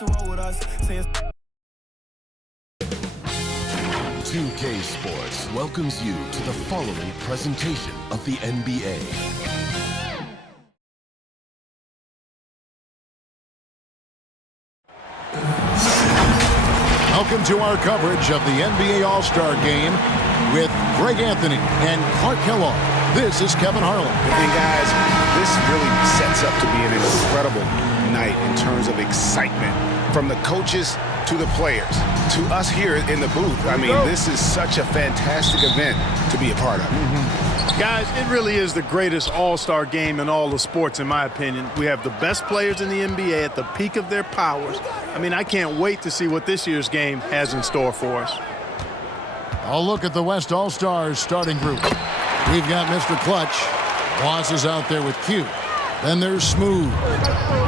to roll with us. Saying 2K Sports welcomes you to the following presentation of the NBA. Welcome to our coverage of the NBA All-Star Game with Greg Anthony and Clark Kellogg. This is Kevin Harlan. And guys, this really sets up to be an incredible night in terms of excitement. From the coaches to the players, to us here in the booth. I mean, this is such a fantastic event to be a part of. Guys, it really is the greatest all-star game in all the sports, in my opinion. We have the best players in the NBA at the peak of their powers. I mean, I can't wait to see what this year's game has in store for us. I'll look at the West All-Stars starting group. We've got Mr. Clutch. Boss is out there with Q. Then there's Smooth.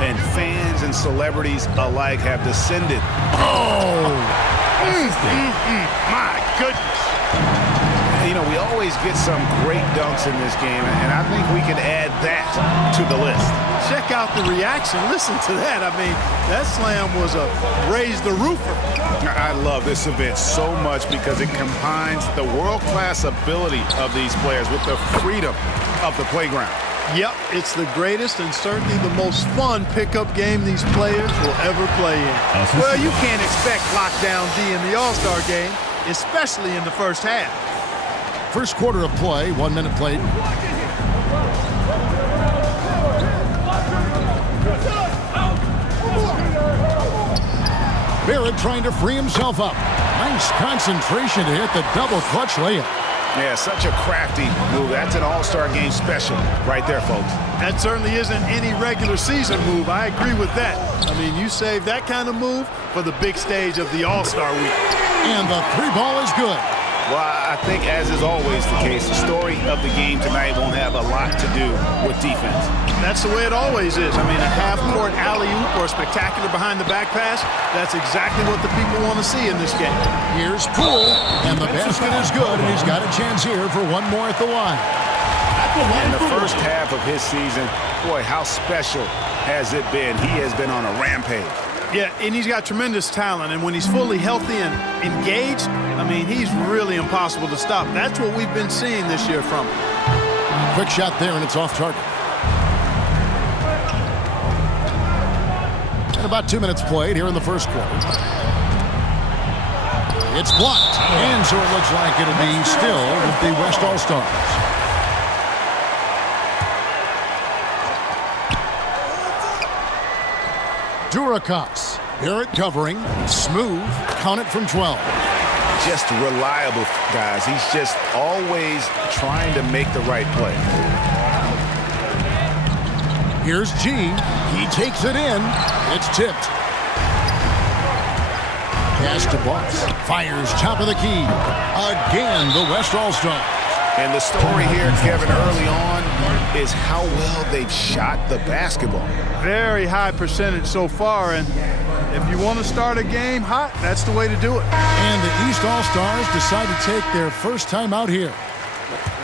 And fans and celebrities alike have descended. Oh! My goodness. You know, we always get some great dunks in this game, and I think we can add that to the list. Check out the reaction. Listen to that. I mean, that slam was a raise the roofer. I love this event so much because it combines the world-class ability of these players with the freedom of the playground. Yep, it's the greatest and certainly the most fun pickup game these players will ever play in. Well, you can't expect lockdown D in the All-Star game, especially in the first half. First quarter of play, 1 minute played. Barrett trying to free himself up. Nice concentration to hit the double clutch layup. Yeah, such a crafty move. That's an all-star game special right there, folks. That certainly isn't any regular season move. I agree with that. I mean, you save that kind of move for the big stage of the All-Star week. And the three ball is good. Well, I think, as is always the case, the story of the game tonight won't have a lot to do with defense. That's the way it always is. I mean, a half-court alley-oop or a spectacular behind-the-back pass, that's exactly what the people want to see in this game. Here's Poole, and the basket is good, and he's got a chance here for one more at the line. In the first half of his season, boy, how special has it been? He has been on a rampage. Yeah, and he's got tremendous talent, and when he's fully healthy and engaged, I mean, he's really impossible to stop. That's what we've been seeing this year from him. Quick shot there, and it's off target. And about 2 minutes played here in the first quarter. It's blocked, and so it looks like it'll be still with the West All-Stars. Duracops. Barrett covering. Smooth. Count it from 12. Just reliable, guys. He's just always trying to make the right play. Here's G. He takes it in. It's tipped. Pass to Boss. Fires top of the key. Again, the West All-Stars. And the story here, Kevin, early on is how well they've shot the basketball. Very high percentage so far, and if you want to start a game hot, that's the way to do it. And the East All-Stars decide to take their first time out here.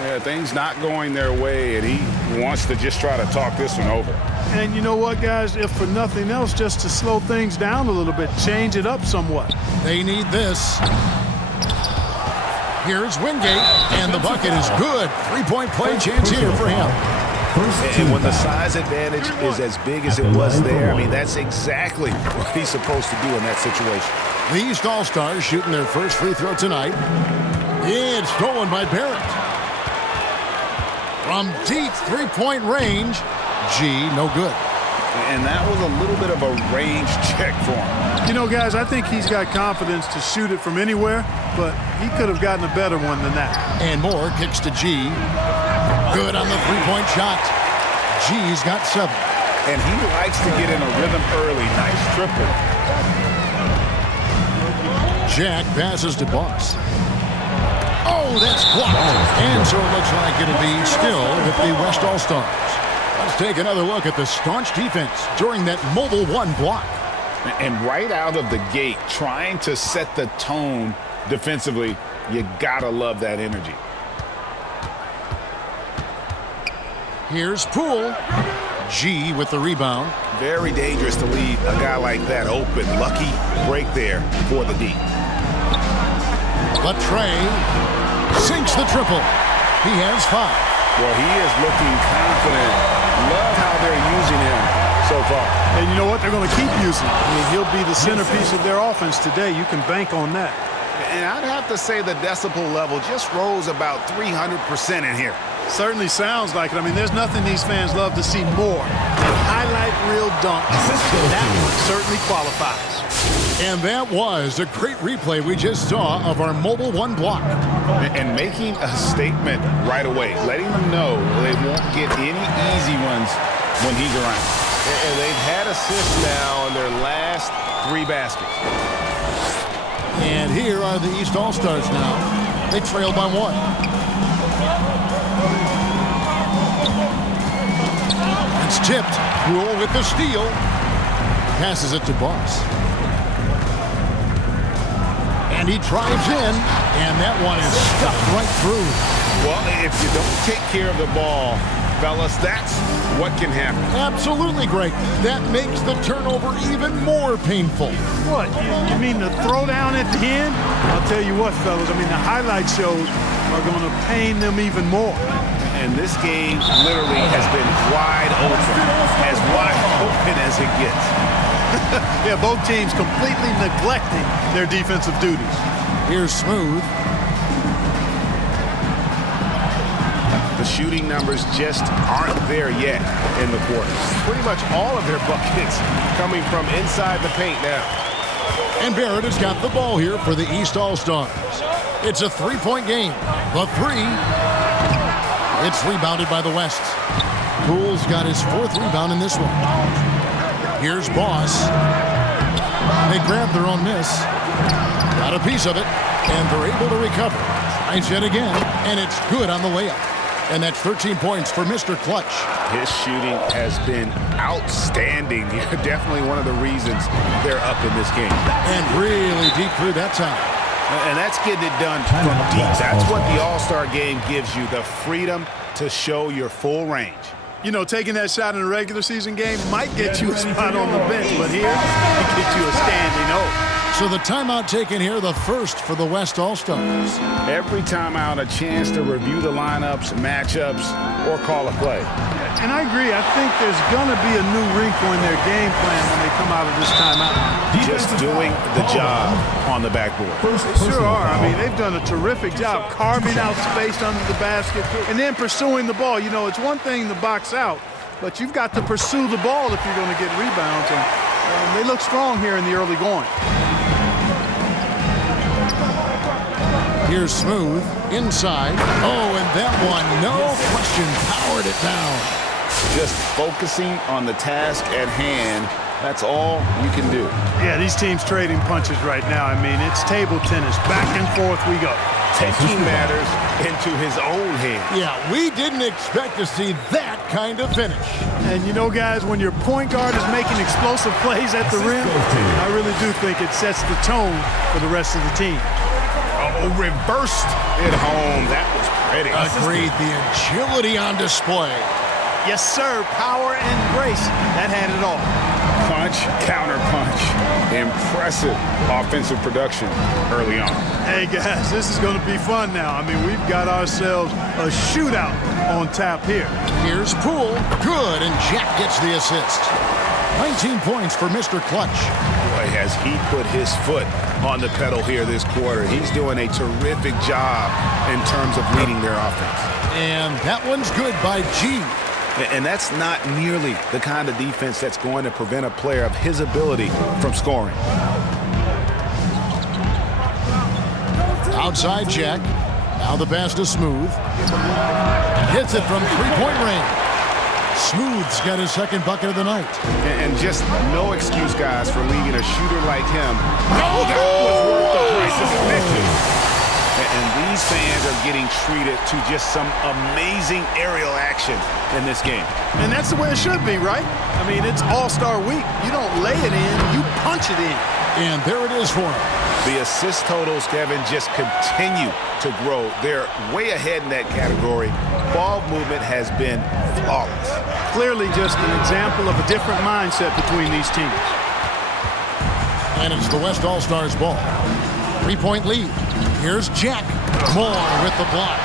Yeah, things not going their way, and he wants to just try to talk this one over. And you know what, guys? If for nothing else, just to slow things down a little bit, change it up somewhat. They need this. Here's Wingate, and the bucket is good. Three-point play chance here for him. And when the size advantage is as big as it was there, I mean, that's exactly what he's supposed to do in that situation. The East All-Stars shooting their first free throw tonight. It's stolen by Barrett. From deep three-point range, G, no good. And that was a little bit of a range check for him. You know, guys, I think he's got confidence to shoot it from anywhere, but he could have gotten a better one than that. And Moore kicks to G. Good on the three-point shot. G's got 7. And he likes to get in a rhythm early. Nice triple. Jack passes to Boss. Oh, that's blocked. And so it looks like it'll be still with the West All-Stars. Let's take another look at the staunch defense during that mobile one block. And right out of the gate, trying to set the tone defensively, you gotta love that energy. Here's Poole. G with the rebound. Very dangerous to leave a guy like that open. Lucky break there for the D. But Trey sinks the triple. He has 5. Well, he is looking confident. Love how they're using him so far. And you know what? They're going to keep using him. I mean, he'll be the centerpiece of their offense today. You can bank on that. And I'd have to say the decibel level just rose about 300% in here. Certainly sounds like it. I mean, there's nothing these fans love to see more than highlight reel dunks. That one certainly qualifies. And that was a great replay we just saw of our Mobile One block. And making a statement right away, letting them know they won't get any easy ones when he's around. And they've had assists now on their last 3 baskets. And here are the East All-Stars now. They trail by 1. It's tipped. Rule with the steal. Passes it to Boss. And he drives in, and that one is stuck right through. Well, if you don't take care of the ball, fellas, that's what can happen. Absolutely great. That makes the turnover even more painful. What? You mean the throwdown at the end? I'll tell you what, fellas. I mean, the highlight shows are going to pain them even more. And this game literally has been wide open, as wide open as it gets. Yeah, both teams completely neglecting their defensive duties. Here's Smooth. The shooting numbers just aren't there yet in the quarter. Pretty much all of their buckets coming from inside the paint now. And Barrett has got the ball here for the East All-Stars. It's a 3-point game. The 3. It's rebounded by the West. Poole's got his 4th rebound in this one. Here's Boss. They grab their own miss. Got a piece of it, and they're able to recover. Tries yet again, and it's good on the layup. And that's 13 points for Mr. Clutch. His shooting has been outstanding. Definitely one of the reasons they're up in this game. And really deep through that time. And that's getting it done from deep. That's what the All-Star game gives you, the freedom to show your full range. You know, taking that shot in a regular season game might get you a spot on the bench, but here, it gets you a standing O. So the timeout taken here, the first for the West All-Stars. Every timeout, a chance to review the lineups, matchups, or call a play. And I agree. I think there's going to be a new wrinkle in their game plan when they come out of this timeout. Just doing the job on the backboard. They sure are. I mean, they've done a terrific job carving out space under the basket and then pursuing the ball. You know, it's one thing to box out, but you've got to pursue the ball if you're going to get rebounds. And they look strong here in the early going. Here's Smooth, inside. Oh, and that one, no question, powered it down. Just focusing on the task at hand, that's all you can do. Yeah, these teams trading punches right now. I mean, it's table tennis. Back and forth we go. Taking matters into his own hand. Yeah, we didn't expect to see that kind of finish. And you know, guys, when your point guard is making explosive plays at the rim, I really do think it sets the tone for the rest of the team. Oh, reversed it home. That was pretty. Agreed. The agility on display. Yes, sir. Power and grace. That had it all. Punch, counter punch. Impressive offensive production early on. Hey, guys, this is going to be fun now. I mean, we've got ourselves a shootout on tap here. Here's Poole. Good, and Jack gets the assist. 19 points for Mr. Clutch. Boy, has he put his foot on the pedal here this quarter. He's doing a terrific job in terms of leading their offense. And that one's good by G. And that's not nearly the kind of defense that's going to prevent a player of his ability from scoring. Outside Jack. Now the pass to Smooth. Hits it from three-point range. Smooth's got his 2nd bucket of the night. And just no excuse, guys, for leaving a shooter like him. Oh, that was worth the price of admission. And these fans are getting treated to just some amazing aerial action in this game. And that's the way it should be, right? I mean, it's All-Star Week. You don't lay it in, you punch it in. And there it is for him. The assist totals, Kevin, just continue to grow. They're way ahead in that category. Ball movement has been flawless. Clearly just an example of a different mindset between these teams. And it's the West All-Stars ball. 3-point lead. Here's Jack Moore with the block.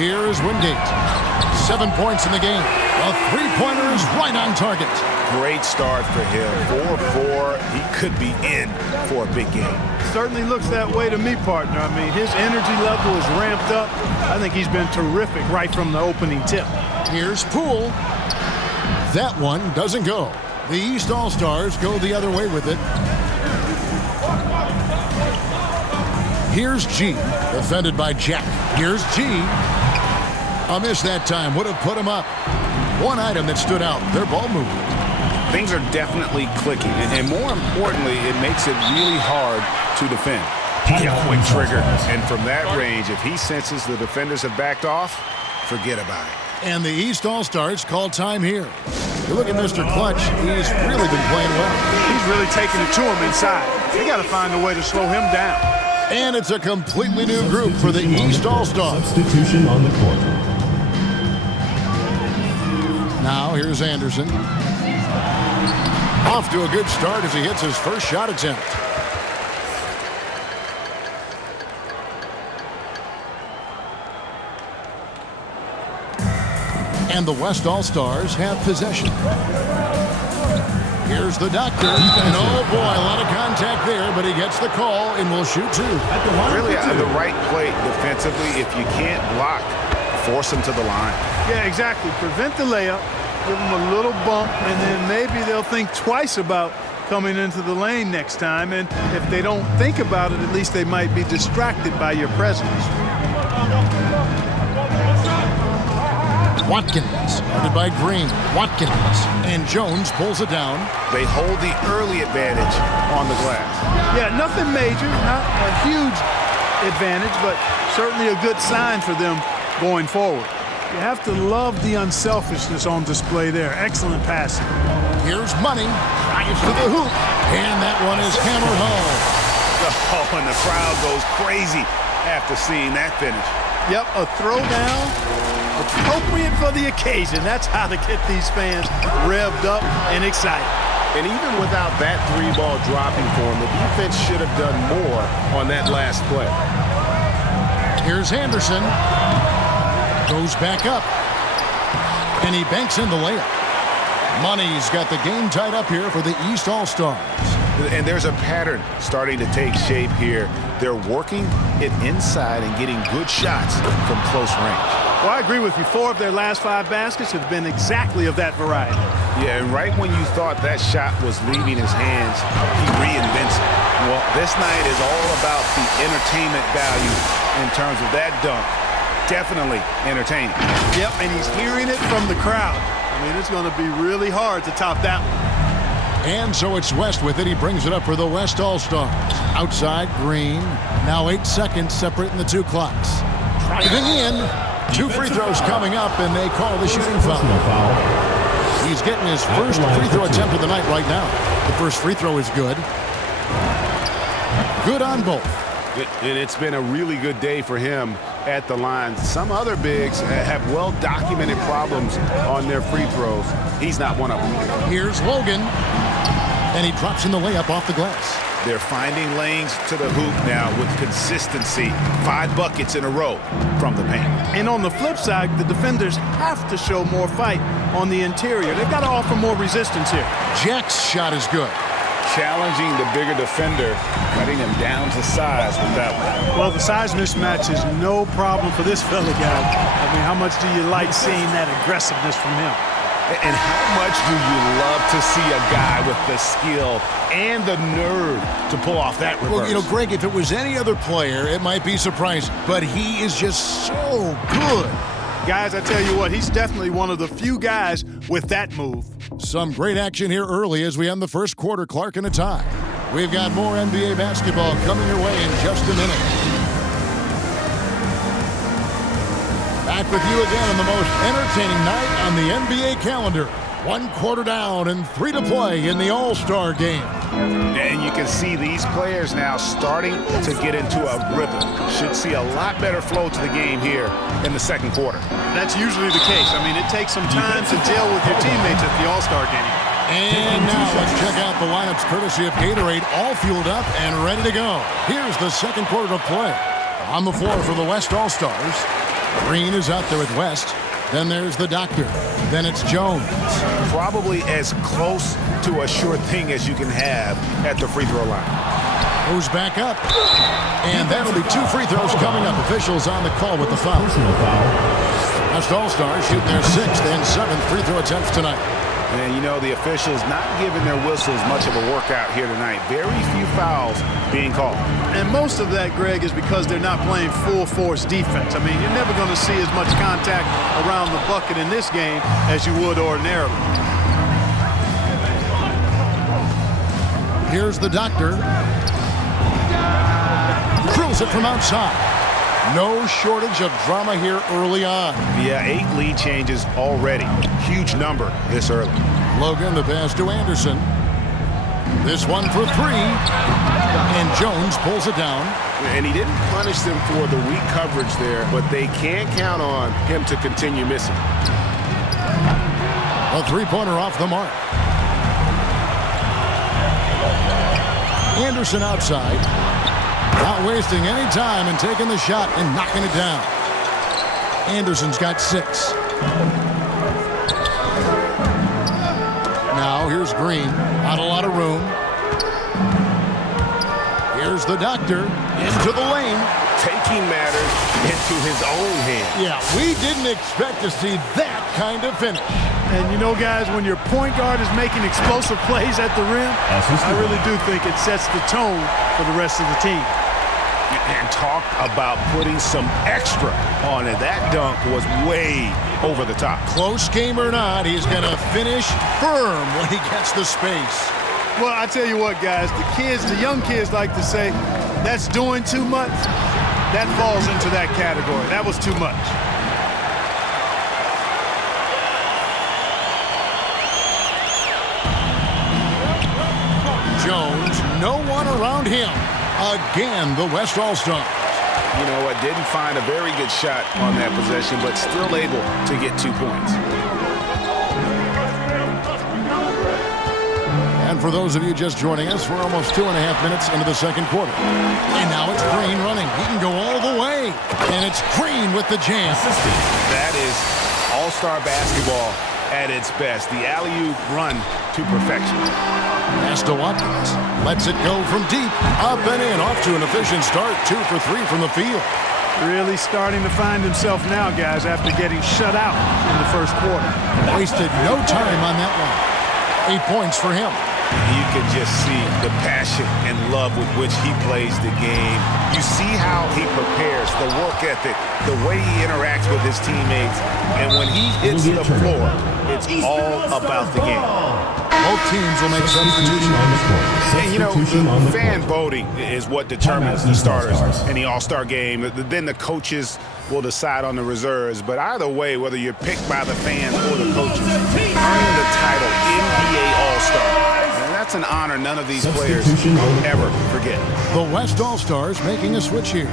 Here is Wingate. 7 points in the game. A three-pointer is right on target. Great start for him. 4-4. He could be in for a big game. Certainly looks that way to me, partner. I mean, his energy level is ramped up. I think he's been terrific right from the opening tip. Here's Poole. That one doesn't go. The East All-Stars go the other way with it. Here's G, defended by Jack. Here's G. A miss that time would have put him up. One item that stood out, their ball movement. Things are definitely clicking, and more importantly, it makes it really hard to defend. He got a quick trigger, and from that range, if he senses the defenders have backed off, forget about it. And the East All-Stars call time here. You look at Mr. Clutch, he's really been playing well. He's really taking it to him inside. They got to find a way to slow him down. And it's a completely new group for the East All-Stars. Substitution on the court. Now here's Anderson. Off to a good start as he hits his first shot attempt. And the West All-Stars have possession. Here's the doctor. And oh boy, a lot of contact there, but he gets the call and will shoot two. Really at the right play defensively. If you can't block, force him to the line. Yeah, exactly. Prevent the layup, give them a little bump, and then maybe they'll think twice about coming into the lane next time. And if they don't think about it, at least they might be distracted by your presence. Watkins, guarded by Green. Watkins, and Jones pulls it down. They hold the early advantage on the glass. Yeah, nothing major, not a huge advantage, but certainly a good sign for them going forward. You have to love the unselfishness on display there. Excellent passing. Here's Money, drives to the hoop, and that one is hammered home. Oh, and the crowd goes crazy after seeing that finish. Yep, a throwdown, appropriate for the occasion. That's how to get these fans revved up and excited. And even without that three ball dropping for him, the defense should have done more on that last play. Here's Anderson. Goes back up. And he banks in the layup. Money's got the game tied up here for the East All-Stars. And there's a pattern starting to take shape here. They're working it inside and getting good shots from close range. Well, I agree with you. 4 of their last 5 baskets have been exactly of that variety. Yeah, and right when you thought that shot was leaving his hands, he reinvents it. Well, this night is all about the entertainment value in terms of that dunk. Definitely entertaining. Yep, and he's hearing it from the crowd. I mean, it's going to be really hard to top that one. And so it's West with it. He brings it up for the West All-Stars. Outside, Green. Now 8 seconds separating the 2 clocks. Driving in. 2 free throws coming up, and they call the shooting foul. He's getting his first free throw attempt of the night right now. The first free throw is good. Good on both. And it's been a really good day for him at the line. Some other bigs have well-documented problems on their free throws. He's not one of them. Here's Logan. And he drops in the layup off the glass. They're finding lanes to the hoop now with consistency. 5 buckets in a row from the paint. And on the flip side, the defenders have to show more fight on the interior. They've got to offer more resistance here. Jack's shot is good. Challenging the bigger defender, cutting him down to size with that one. Well, the size mismatch is no problem for this fella guy. I mean, how much do you like seeing that aggressiveness from him? And how much do you love to see a guy with the skill and the nerve to pull off that reverse? Well, you know, Greg, if it was any other player, it might be surprising. But he is just so good. Guys, I tell you what, he's definitely one of the few guys with that move. Some great action here early as we end the first quarter. Clark in a tie. We've got more NBA basketball coming your way in just a minute. Back with you again on the most entertaining night on the NBA calendar. 1 quarter down and 3 to play in the All-Star game. And you can see these players now starting to get into a rhythm. Should see a lot better flow to the game here in the second quarter. That's usually the case. I mean, it takes some time to gel with your teammates at the All-Star game. And now let's check out the lineups courtesy of Gatorade, all fueled up and ready to go. Here's the second quarter of play. On the floor for the West All-Stars, Green is out there with West. Then there's the Doctor. Then it's Jones. Probably as close to a sure thing as you can have at the free throw line. Goes back up. And that'll be 2 free throws coming up. Officials on the call with the foul. West All-Stars shooting their 6th and 7th free throw attempts tonight. And, you know, the officials not giving their whistles much of a workout here tonight. Very few fouls being called. And most of that, Greg, is because they're not playing full-force defense. I mean, you're never going to see as much contact around the bucket in this game as you would ordinarily. Here's the Doctor. Drills it from outside. No shortage of drama here early on. Yeah, 8 lead changes already. Huge number this early. Logan, the pass to Anderson. This one for 3. And Jones pulls it down. And he didn't punish them for the weak coverage there, but they can't count on him to continue missing. A 3-pointer off the mark. Anderson outside. Not wasting any time and taking the shot and knocking it down. Anderson's got 6. Now here's Green. Not a lot of room. Here's the Doctor into the lane. Taking matters into his own hands. Yeah, we didn't expect to see that kind of finish. And you know, guys, when your point guard is making explosive plays at the rim, I really do think it sets the tone for the rest of the team. And talk about putting some extra on it. That dunk was way over the top. Close game or not, he's going to finish firm when he gets the space. Well, I tell you what, guys, the young kids like to say, that's doing too much. That falls into that category. That was too much. Jones, no one around him. Again, the West All-Stars. You know what? Didn't find a very good shot on that possession, but still able to get 2 points. And for those of you just joining us, we're almost 2.5 minutes into the second quarter. And now it's Green running. He can go all the way. And it's Green with the jam. That is all-star basketball at its best. The alley-oop run to perfection. Pass to Watkins. Lets it go from deep. Up and in. Off to an efficient start. 2 for 3 from the field. Really starting to find himself now, guys, after getting shut out in the first quarter. Wasted no time on that one. 8 points for him. You can just see the passion and love with which he plays the game. You see how he prepares, the work ethic, the way he interacts with his teammates. And when he hits the floor, it's all about the game. Both teams will make substitutions. And, you know, fan voting is what determines the starters in the All-Star game. Then the coaches will decide on the reserves. But either way, whether you're picked by the fans or the coaches, earning the title NBA All-Star, that's an honor none of these players will ever forget. The West All-Stars making a switch here.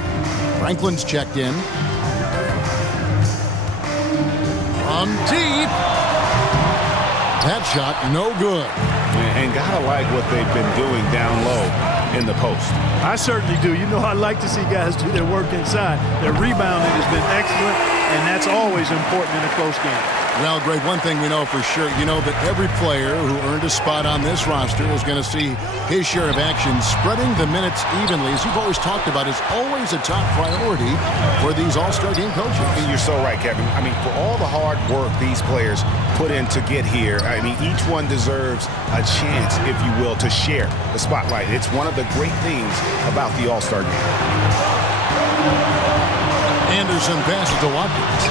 Franklin's checked in. From deep. That shot, no good. And gotta like what they've been doing down low in the post. I certainly do. You know, I like to see guys do their work inside. Their rebounding has been excellent, and that's always important in a close game. Well, Greg, one thing we know for sure, you know that every player who earned a spot on this roster is going to see his share of action. Spreading the minutes evenly, as you've always talked about, is always a top priority for these All-Star game coaches. And you're so right, Kevin. I mean, for all the hard work these players put in to get here, I mean, each one deserves a chance, if you will, to share the spotlight. It's one of the great things about the All-Star game. Anderson passes to Watkins.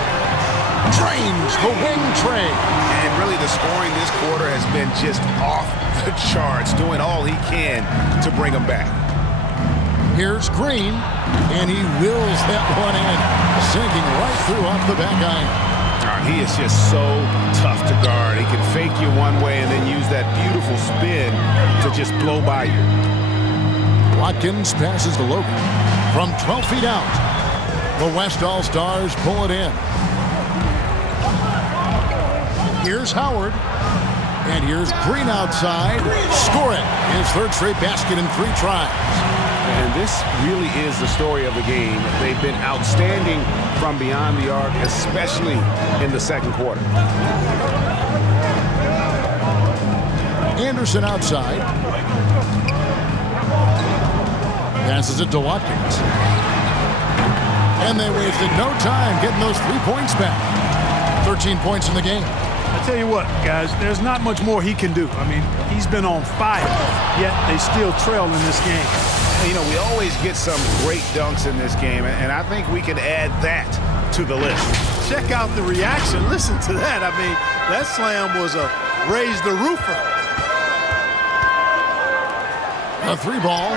Drains the wing trade. And really the scoring this quarter has been just off the charts, doing all he can to bring them back. Here's Green, and he wills that one in, sinking right through off the back iron. arm. He is just so tough to guard. He can fake you one way and then use that beautiful spin to just blow by you. Watkins passes to Logan. From 12 feet out, the West All-Stars pull it in. Here's Howard. And here's Green outside. Score it. His third straight basket in 3 tries. And this really is the story of the game. They've been outstanding from beyond the arc, especially in the second quarter. Anderson outside. Passes it to Watkins. And they wasted no time getting those 3 points back. 13 points in the game. I tell you what, guys, there's not much more he can do. I mean, he's been on fire, yet they still trail in this game. You know, we always get some great dunks in this game, and I think we can add that to the list. Check out the reaction. Listen to that. I mean, that slam was a raise the roofer. A 3 ball.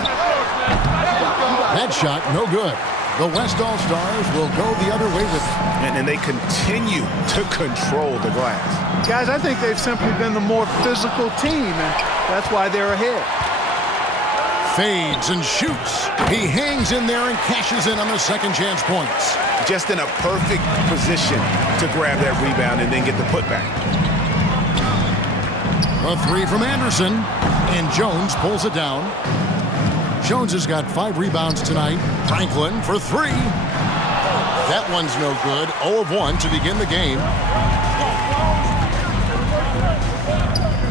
That shot, no good. The West All-Stars will go the other way with it. And they continue to control the glass. Guys, I think they've simply been the more physical team, and that's why they're ahead. Fades and shoots. He hangs in there and cashes in on the second chance points. Just in a perfect position to grab that rebound and then get the putback. A 3 from Anderson, and Jones pulls it down. Jones has got 5 rebounds tonight. Franklin for 3. That one's no good. 0 of 1 to begin the game.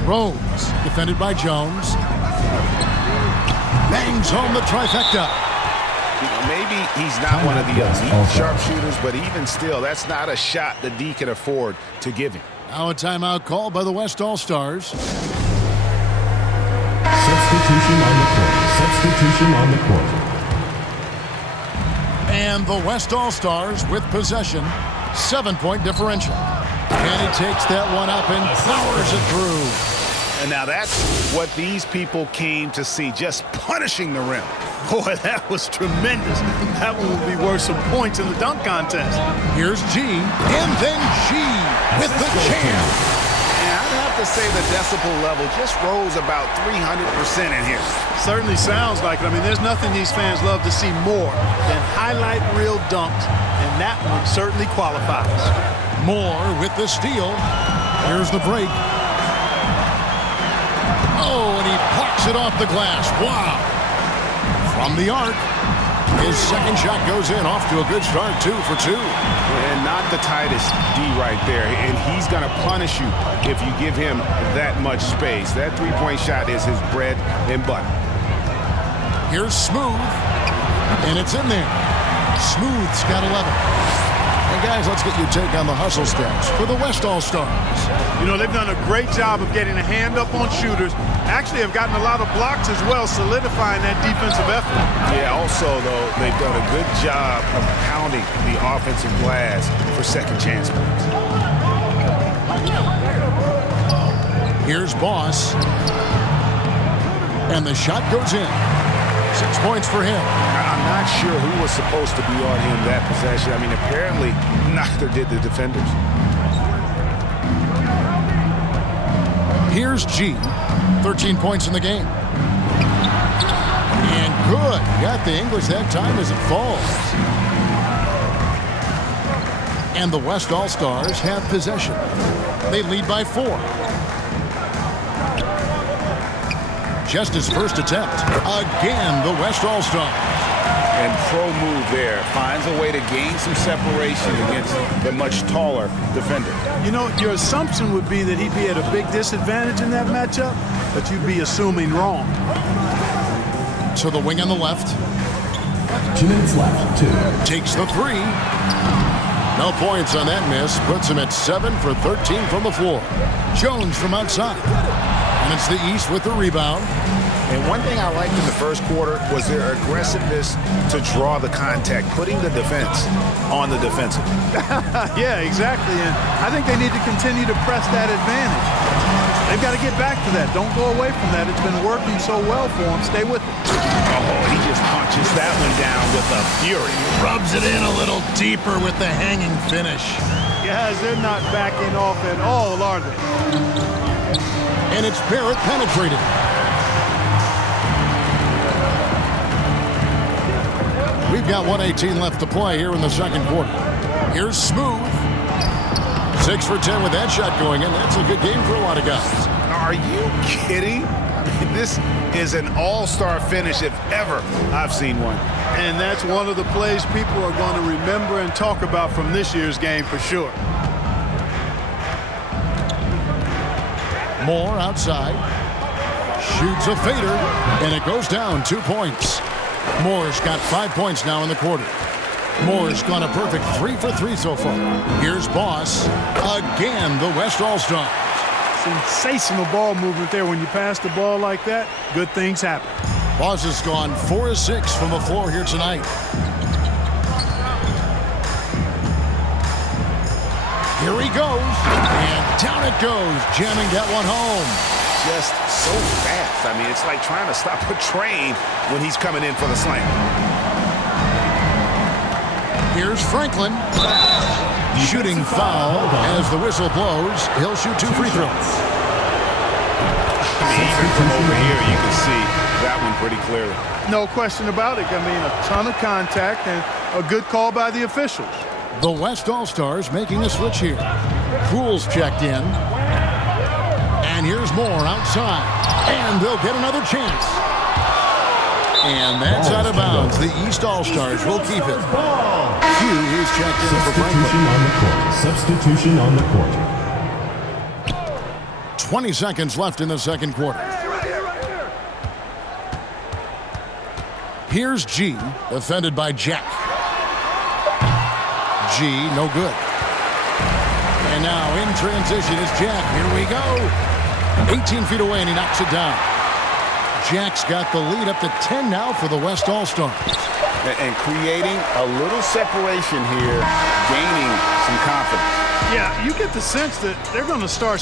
Rose, defended by Jones. Bangs home the trifecta. You know, maybe he's not one of the elite sharpshooters, but even still, that's not a shot that D can afford to give him. Now a timeout called by the West All-Stars. Substitution on the court. Substitution on the court. And the West All-Stars with possession. 7-point differential. And he takes that one up and powers it through. And now that's what these people came to see, just punishing the rim. Boy, that was tremendous. That one will be worth some points in the dunk contest. Here's G, and then G with the jam. And I'd have to say the decibel level just rose about 300% in here. Certainly sounds like it. I mean, there's nothing these fans love to see more than highlight reel dunks, and that one certainly qualifies. Moore with the steal. Here's the break. Oh, and he parks it off the glass. Wow. From the arc, his second shot goes in, off to a good start, 2 for 2. And not the tightest D right there, and he's going to punish you if you give him that much space. That three-point shot is his bread and butter. Here's Smooth, and it's in there. Smooth's got 11. And guys, let's get your take on the hustle stats for the West All-Stars. You know, they've done a great job of getting a hand up on shooters. Actually have gotten a lot of blocks as well, solidifying that defensive effort. Yeah, also, though, they've done a good job of pounding the offensive glass for second chance points. Here's Boss. And the shot goes in. 6 points for him. I'm not sure who was supposed to be on him that possession. I mean, apparently, neither did the defenders. Here's G. 13 points in the game. And good. Got the English that time as it falls. And the West All-Stars have possession. They lead by 4. Just his first attempt. Again, the West All-Stars. And pro move there. Finds a way to gain some separation against the much taller defender. You know, your assumption would be that he'd be at a big disadvantage in that matchup, but you'd be assuming wrong. To the wing on the left. 2 minutes left. 2. Takes the 3. No points on that miss. Puts him at 7 for 13 from the floor. Jones from outside. And it's the East with the rebound. And one thing I liked in the first quarter was their aggressiveness to draw the contact, putting the defense on the defensive. Yeah, exactly. And I think they need to continue to press that advantage. They've got to get back to that. Don't go away from that. It's been working so well for them. Stay with it. Oh, he just punches that one down with a fury. Rubs it in a little deeper with the hanging finish. Guys, they're not backing off at all, are they? And it's Barrett penetrating. We've got 1:18 left to play here in the second quarter. Here's Smooth. 6 for 10 with that shot going in. That's a good game for a lot of guys. Are you kidding? I mean, this is an all-star finish if ever I've seen one. And that's one of the plays people are going to remember and talk about from this year's game for sure. Moore outside. Shoots a fader, and it goes down 2 points. Moore's got 5 points now in the quarter. Moore's gone a perfect 3 for 3 so far. Here's Boss. Again, the West All-Stars. Sensational ball movement there. When you pass the ball like that, good things happen. Boss has gone 4 of 6 from the floor here tonight. Here he goes. And down it goes, jamming that one home. Just so fast. I mean, it's like trying to stop a train when he's coming in for the slam. Here's Franklin. Shooting foul as the whistle blows. He'll shoot 2 free throws. I mean, even from over here, you can see that one pretty clearly. No question about it. I mean, a ton of contact and a good call by the officials. The West All-Stars making a switch here. Poole's checked in. And here's Moore outside. And they'll get another chance. And that's out of bounds. The East All-Stars will keep it. Hugh is checked in for Substitution Franklin. on the court. Substitution on the court. 20 seconds left in the second quarter. Here's G, defended by Jack. G, no good. And now in transition is Jack. Here we go. 18 feet away, and he knocks it down. Jack's got the lead up to 10 now for the West All-Stars. And creating a little separation here, gaining some confidence. Yeah, you get the sense that they're going to start